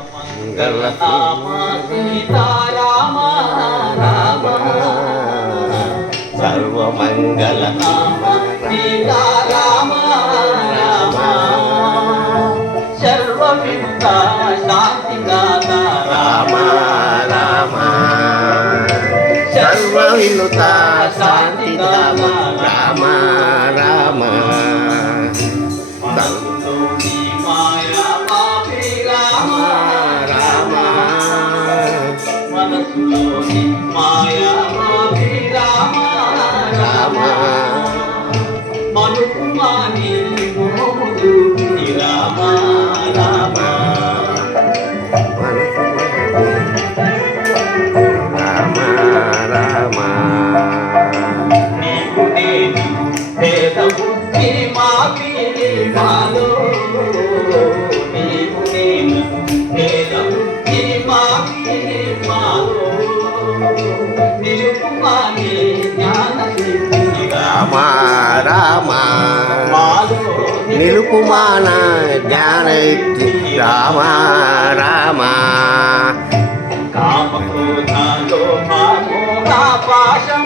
మంగళ నామ సీతారామ రామ సర్వమంగళ నామ సీతారామ రామ సర్వవింత శాంతిదాత రామ రామ సర్వవినుత శాంతిదామ రామ రామ మనసులోని మాయా మాపి రామ రామ మనసులోని మాయా మాపి రామ రామ మనుకుమాని మోముదు రామ రామ రామ రామ నీకు నేను భేద బుద్ధి మాపి మాలో నీకు నేను భేద బుద్ధి మాపి మాలో నిలుపుమాని జ్ఞాన సిద్ధి రామ రామ మాలో నిలుపుమాన జ్ఞానయుక్తి రామ రామ కామక్రోధ లోభ మోహ పాశం